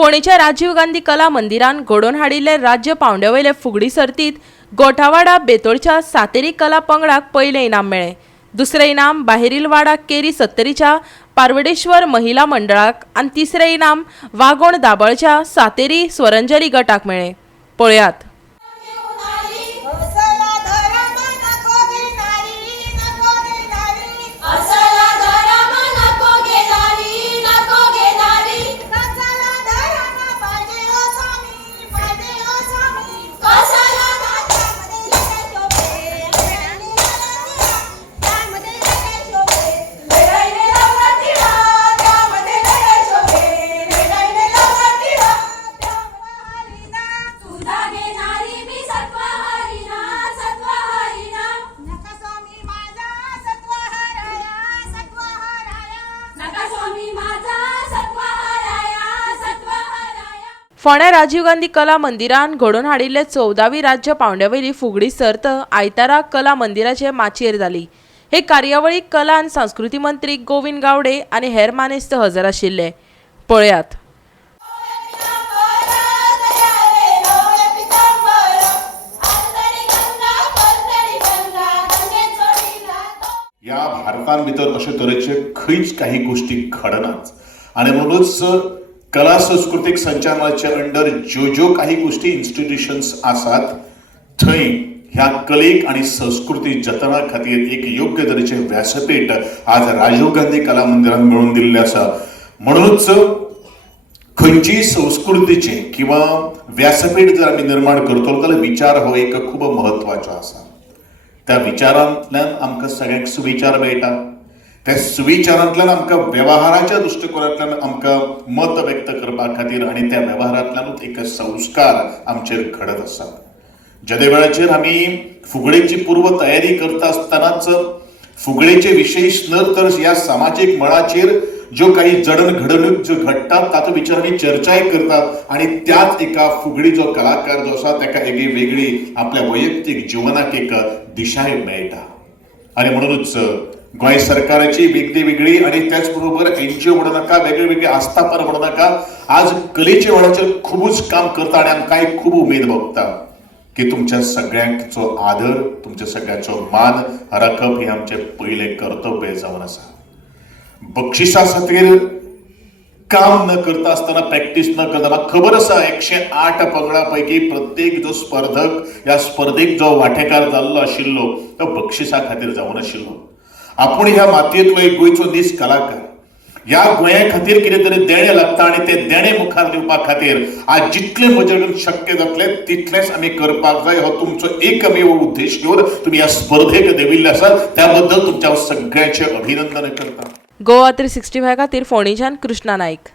फोंडेच्या राजीव गांधी कला मंदिरान घडोवन हाडिल्ले राज्य पांवड्यावयले फुगडी सर्तीत गोठावाडा बेतोळच्या सातेरी कला पंगडाक पयले इनाम मेळ्ळे। दुसरे इनाम बाहेरील वाडा केरी सत्तरीच्या पार्वडेश्वर महिला मंडळाक आनी तिसरे इनाम वागोण दाबळच्या सातेरी स्वरंजली गटाक मेळ्ळे। पळयात। फोंड्या राजीव गांधी कला मंदिरान घडोवन हाडिल्ले 14वी राज्य पांवड्यावयली फुगडी सर्त आयतारा कला मंदिराचे माचयेर जाली। हे कार्यावळीक कला आनी संस्कृती मंत्री गोविंद गावडे आनी हेर मानेस्त हजर आशिल्ले। पळयात। या भारतान भितर अशे तरेचे खंयच काही गोष्टी घडनात आणि म्हणूनच कला सांस्कृतिक संचालनाच्या अंडर ज्यो काही गोष्टी इन्स्टिट्यूशन्स आसात थंय ह्या कलेक आणि संस्कृती जतना खातीर एक योग्य तरेचे व्यासपीठ आज राजीव गांधी कला मंदिरान मिळवून दिल्ले आसा। म्हणूनच खंयची संस्कृतीचे किंवा व्यासपीठ जर आमी निर्माण करतलो जाल्यार विचार हो एक खूब महत्वाचो आसा। त्या विचारांतल्यान आमकां सगळ्यांक सुविचार मेळटा। त्या सुविचारांतल्यान आमकां व्यवहाराच्या दृश्टिकोनांतल्यान आमकां मत व्यक्त करपा खातीर आणि त्या व्यवहारांतल्यानूच एक संस्कार आमचेर घडत आसात। ज्या वेळाचेर आमी फुगडेची पूर्व तयारी करता आसतनाच फुगडेचे विशेष न तर ह्या सामाजिक मळाचेर ज्यो काही जडणघडणूक ज्यो घडटात ताचो विचार आमी चर्चाय करतात आणि त्याच एका फुगडी जो कलाकार जो आसा ताका एक वेगळी आपल्या वैयक्तीक जिवनाक एक दिशाय मेळटा। आणि म्हणूनच गोंय सरकाराची वेगळी आणि त्याचबरोबर एनजीओ म्हणू नाका वेगळी आस्थापना म्हणू नाका आज कलेच्या वेळाचेर खूबच काम करता आणि आमकां खूब उमेद भोगता की तुमच्या सगळ्यांचो आदर तुमच्या सगळ्यांचो मान राखप हे आमचे पहिले कर्तव्य जावन आसा। बक्षिसा खातीर काम न करता आसतना प्रॅक्टिस न करता म्हाका खबर आसा 108 पंगडा पैकी प्रत्येक जो स्पर्धक ह्या स्पर्धेक जो वांटेकार जाल्लो आशिल्लो तो बक्षिसा खातीर जावन आशिल्लो। आपूण ह्या मातयेंतलो एक गोंयचो नीज कलाकार ह्या गोंया खातीर कितें तरी देणे लागता आणि ते देणे मुखार दिवपा खातीर आज जितले म्हजे कडेन शक्य जातले तितलेच आमी करपाक जाय। हो तुमचो एकमेव उद्देश घेवन तुमी ह्या स्पर्धेक देविल्ले आसात त्याबद्दल तुमच्या सगळ्यांचे अभिनंदन करता। गोवा 365 खातीर फोंडेच्यान कृष्णा नाईक।